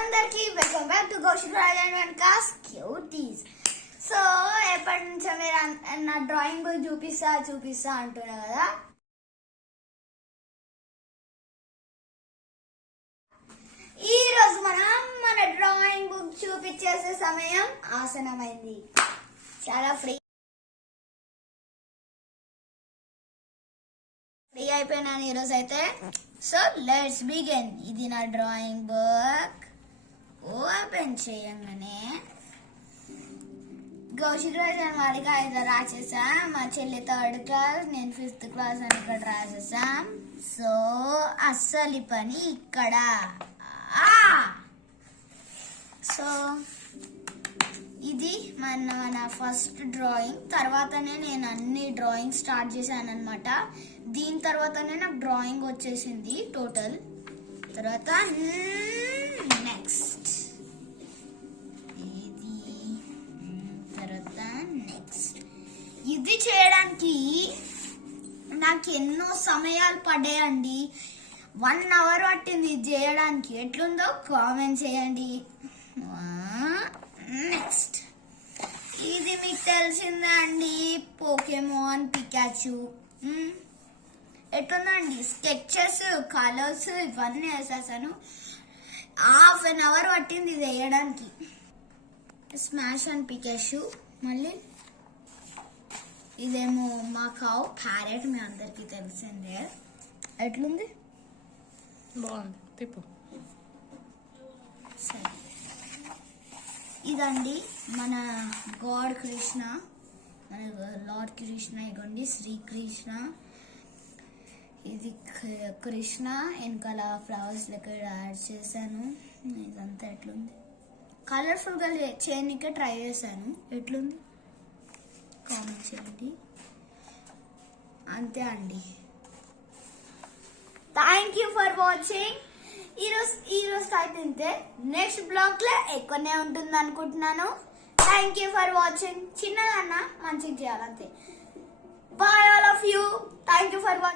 అందరికి welcome back to Gaushik Rajan కాస్ cuties. So ఎప్పటి నుంచో మీరు నా డ్రాయింగ్ బుక్ చూపిస్తా అంటున్నా కదా. ఈ రోజు మనం మన డ్రాయింగ్ బుక్ చూపించేసే సమయం ఆసనమైంది. చాలా ఫ్రీ అయిపోయినాను ఈరోజు అయితే. So let's begin. ఇది నా డ్రాయింగ్ బుక్. ఓపెన్ చేయంగానే గౌషిక్ రాజన్ వాడికి 5 రాసేసా. మా చెల్లి 3rd క్లాస్, నేను 5th క్లాస్ అని ఇక్కడ రాసేసాం. సో అస్సలు పని ఇక్కడ. సో ఇది మన ఫస్ట్ డ్రాయింగ్. తర్వాతనే నేను అన్ని డ్రాయింగ్ స్టార్ట్ చేశాను అనమాట. దీని తర్వాతనే నాకు డ్రాయింగ్ వచ్చేసింది టోటల్. తర్వాత నెక్స్ట్ ఇది, తర్వాత నెక్స్ట్. ఇది చేయడానికి నాకు ఎన్నో సమయాలు పడ్డాయండి. 1 అవర్ పట్టింది ఇది చేయడానికి. ఎట్లుందో కామెంట్ చేయండి. నెక్స్ట్ ఇది మీకు తెలిసిందా అండి, పోకెమాన్ పికాచు. ఎట్లుందండి, స్కెచెస్, కలర్స్ ఇవన్నీ వేసేసాను. 1/2 అవర్ పట్టింది ఇది వేయడానికి. Smash and Pikachu. మళ్ళీ ఇదేమో మా కావు ప్యారెట్, మీ అందరికి తెలిసిందే. ఎట్లుంది, బాగుంది, తిప్పు. సరే, ఇదండి మన గాడ్ కృష్ణ, మన లార్డ్ కృష్ణ. ఇగోండి శ్రీకృష్ణ. ఇది కృష్ణ వెనకాల ఫ్లవర్స్ లెక్క యాడ్ చేశాను. ఇదంతా ఎట్లుంది, కలర్ఫుల్గా చేయడానికే ట్రై చేశాను. ఎట్లుంది కామెంట్ చేయండి. అంతే అండి. Thank you for watching. ఈరోజు అయితే నెక్స్ట్ బ్లాగ్ లో ఎక్కువనే ఉంటుంది అనుకుంటున్నాను. Thank you for watching. చిన్నదన్నా మంచిగా చేయాలంతే. Bye all of you. Thank you for watching.